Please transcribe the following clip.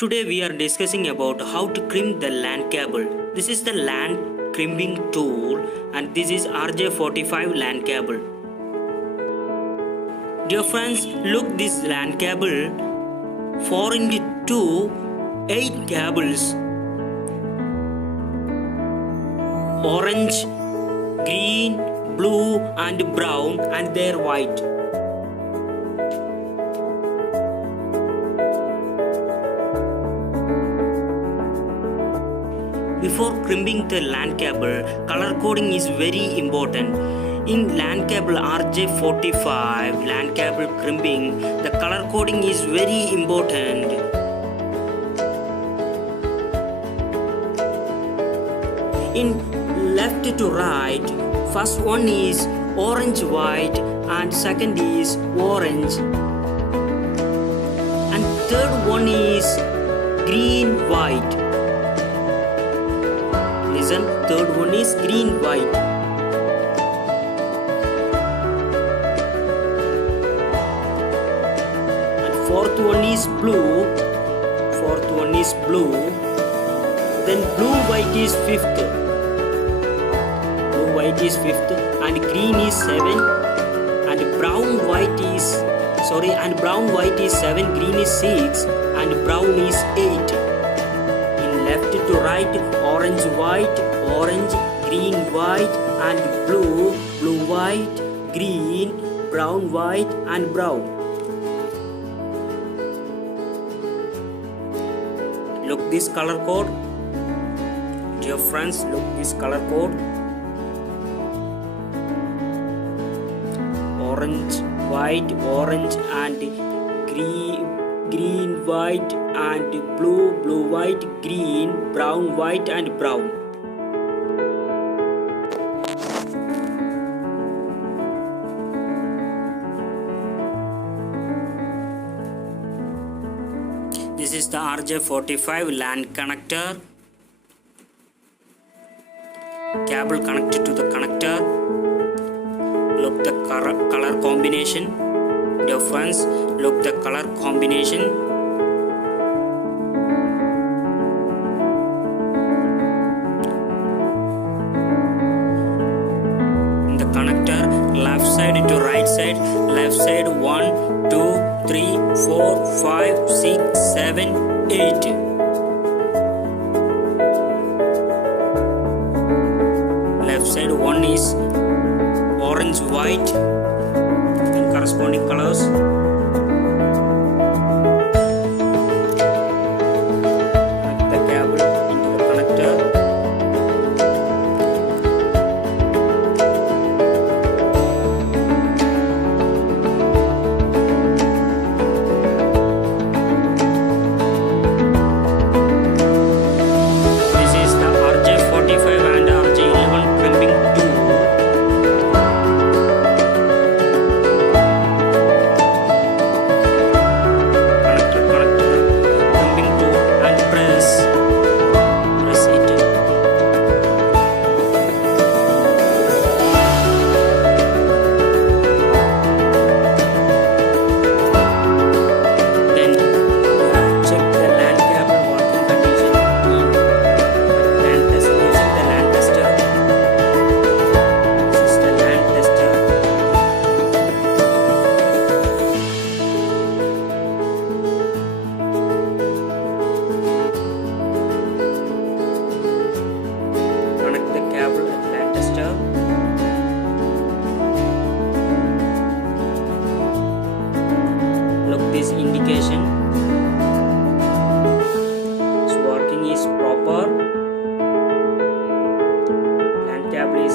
Today we are discussing about how to crimp the LAN cable. This is the LAN crimping tool and this is RJ45 LAN cable. Dear friends, look this LAN cable 4 into 2 8 cables. Orange, green, blue and brown and they're white. Before crimping the LAN cable, color coding is very important. In LAN cable RJ45 LAN cable crimping, the color coding is very important. In left to right, first one is orange white and second is orange, and third one is green white. Listen, third one is green white. And fourth one is blue. Fourth one is blue. Then blue white is fifth. Blue white is fifth. And green is 7. And brown white is brown white is 7. Green is 6. And brown is 8. Left to right, orange white, orange, green white and blue, blue white, green, brown white and brown. Look this color code. Dear friends, look this color code. Orange, white, orange and green, white and blue, blue, white, green, brown, white and brown. This is the RJ45 LAN connector. Cable connected to the connector. Look the color combination. Dear friends, look the color combination. In the connector, left side to right side, left side 1, 2, 3, 4, 5, 6, 7, 8. Left side 1 is orange white in corresponding colors. Connect the cable into the connector. This is the RJ45 and RJ11 crimping tool. Look this indication. Its working is proper. LAN cable